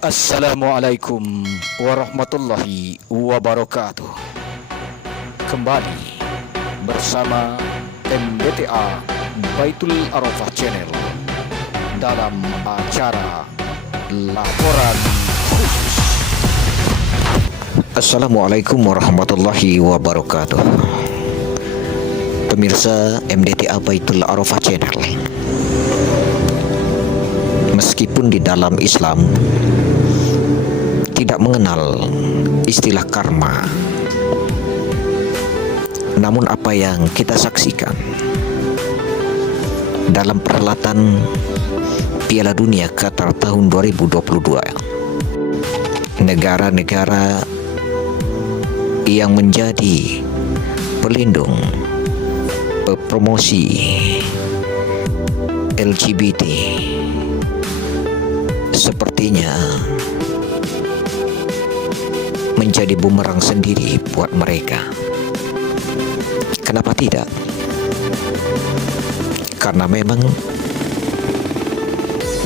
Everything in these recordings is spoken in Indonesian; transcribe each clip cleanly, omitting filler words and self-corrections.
Assalamualaikum warahmatullahi wabarakatuh. Kembali bersama MDTA Baitul Arafah Channel dalam acara Laporan Khusus. Assalamualaikum warahmatullahi wabarakatuh. Pemirsa MDTA Baitul Arafah Channel, meskipun di dalam Islam tidak mengenal istilah karma, namun apa yang kita saksikan dalam perhelatan Piala Dunia Qatar tahun 2022, negara-negara yang menjadi pelindung promosi LGBT sepertinya menjadi bumerang sendiri buat mereka. Kenapa tidak? Karena memang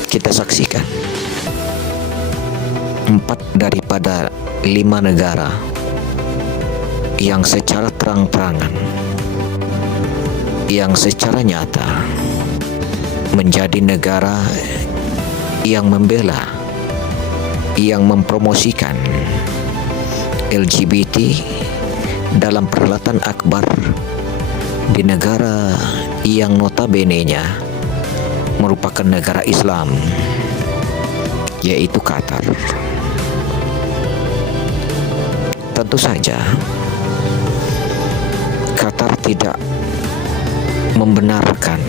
kita saksikan 4 daripada 5 negara yang secara terang-terangan, yang secara nyata menjadi negara yang membela, yang mempromosikan LGBT dalam perhelatan akbar di negara yang notabene-nya merupakan negara Islam, yaitu Qatar. Tentu saja Qatar tidak membenarkan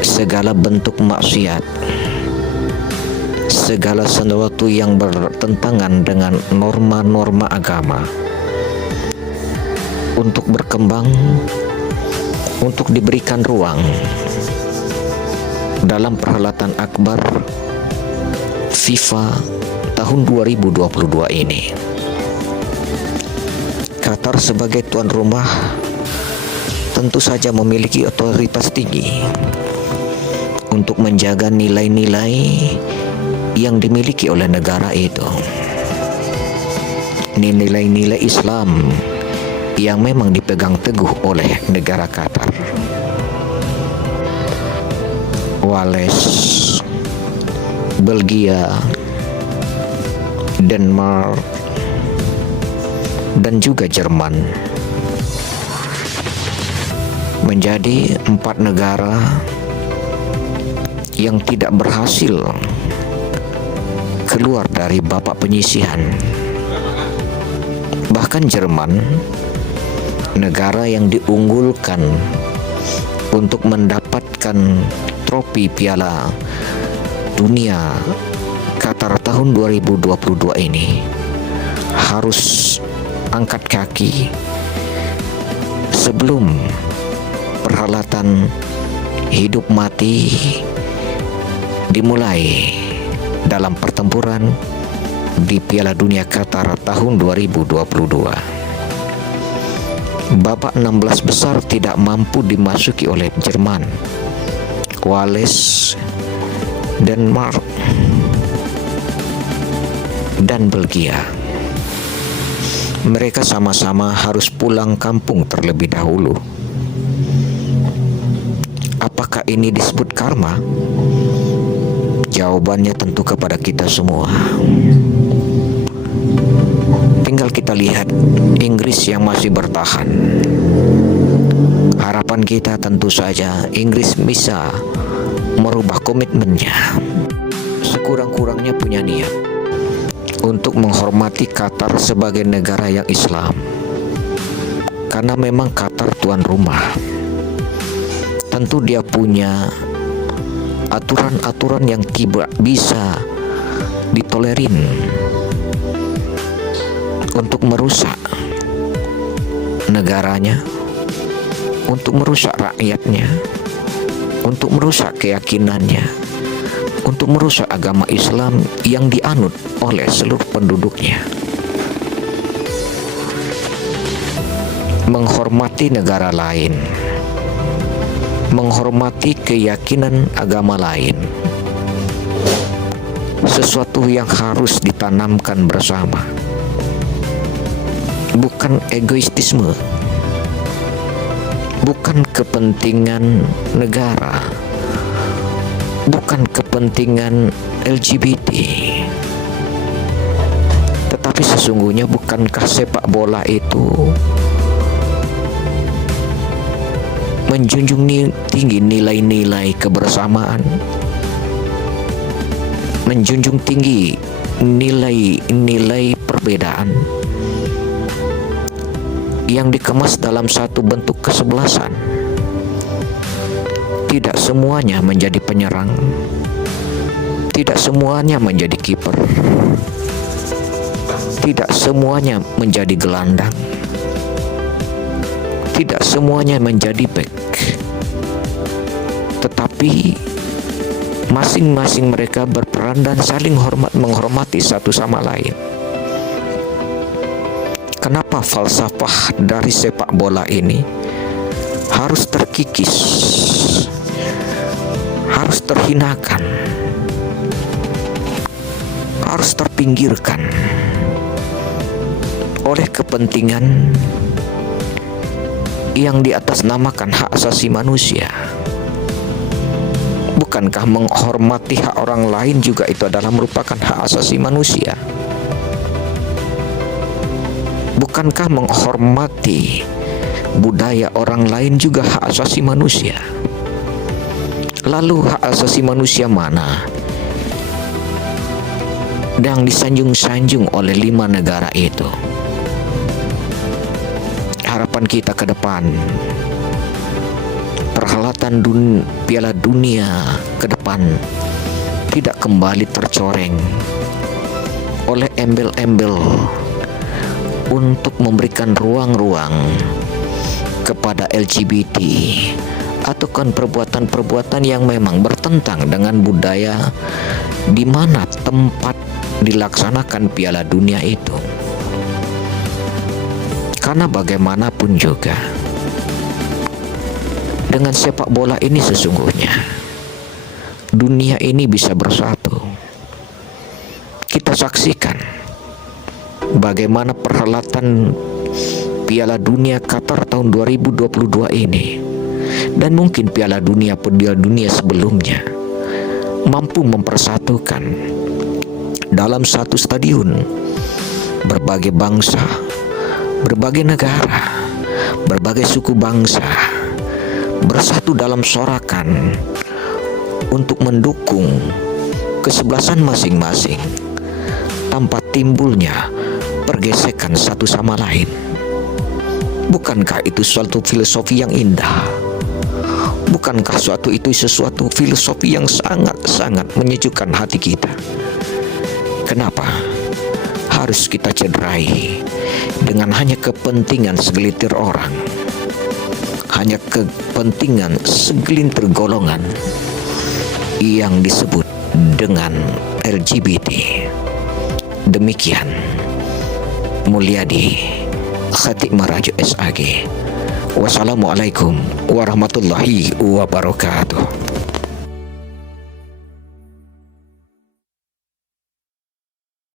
segala bentuk maksiat, segala sesuatu yang bertentangan dengan norma-norma agama untuk berkembang, untuk diberikan ruang dalam perhelatan akbar FIFA tahun 2022 ini. Qatar sebagai tuan rumah tentu saja memiliki otoritas tinggi untuk menjaga nilai-nilai yang dimiliki oleh negara itu. Nilai-nilai Islam yang memang dipegang teguh oleh negara Qatar. Wales, Belgia, Denmark, dan juga Jerman menjadi 4 negara yang tidak berhasil keluar dari babak penyisihan. Bahkan Jerman, negara yang diunggulkan untuk mendapatkan trofi Piala Dunia Qatar tahun 2022 ini, harus angkat kaki sebelum perhelatan hidup mati dimulai dalam pertempuran di Piala Dunia Qatar tahun 2022. Babak 16 besar tidak mampu dimasuki oleh Jerman, Wales, Denmark, dan Belgia. Mereka sama-sama harus pulang kampung terlebih dahulu. Apakah ini disebut karma? Jawabannya tentu kepada kita semua. Tinggal kita lihat Inggris yang masih bertahan. Harapan kita tentu saja Inggris bisa merubah komitmennya. Sekurang-kurangnya punya niat untuk menghormati Qatar sebagai negara yang Islam. Karena memang Qatar tuan rumah. Tentu dia punya aturan-aturan yang tidak bisa ditolerin untuk merusak negaranya, untuk merusak rakyatnya, untuk merusak keyakinannya, untuk merusak agama Islam yang dianut oleh seluruh penduduknya. Menghormati negara lain, menghormati keyakinan agama lain, sesuatu yang harus ditanamkan bersama. Bukan egoistisme, bukan kepentingan negara, bukan kepentingan LGBT, tetapi sesungguhnya bukankah sepak bola itu menjunjung tinggi nilai-nilai kebersamaan, menjunjung tinggi nilai-nilai perbedaan yang dikemas dalam satu bentuk kesebelasan. Tidak semuanya menjadi penyerang, tidak semuanya menjadi kiper, tidak semuanya menjadi gelandang, tidak semuanya menjadi bek, tetapi masing-masing mereka berperan dan saling menghormati satu sama lain. Kenapa falsafah dari sepak bola ini harus terkikis, harus terhinakan, harus terpinggirkan oleh kepentingan yang diatasnamakan hak asasi manusia? Bukankah menghormati hak orang lain juga itu adalah merupakan hak asasi manusia? Bukankah menghormati budaya orang lain juga hak asasi manusia? Lalu hak asasi manusia mana yang disanjung-sanjung oleh 5 negara itu? Harapan kita ke depan, perhelatan Piala Dunia ke depan tidak kembali tercoreng oleh embel-embel untuk memberikan ruang-ruang kepada LGBT atau kan perbuatan-perbuatan yang memang bertentang dengan budaya di mana tempat dilaksanakan Piala Dunia itu. Karena bagaimanapun juga dengan sepak bola ini sesungguhnya dunia ini bisa bersatu. Kita saksikan bagaimana perhelatan Piala Dunia Qatar tahun 2022 ini, dan mungkin Piala Dunia sebelumnya, mampu mempersatukan dalam satu stadion berbagai bangsa, berbagai negara, berbagai suku bangsa bersatu dalam sorakan untuk mendukung kesebelasan masing-masing tanpa timbulnya pergesekan satu sama lain. Bukankah itu suatu filosofi yang indah? Bukankah sesuatu filosofi yang sangat-sangat menyejukkan hati kita? Kenapa harus kita cederai dengan hanya kepentingan segelintir orang, hanya kepentingan segelintir golongan yang disebut dengan LGBT? Demikian Mulyadi Khatimah Rajo SAG. Wassalamualaikum warahmatullahi wabarakatuh.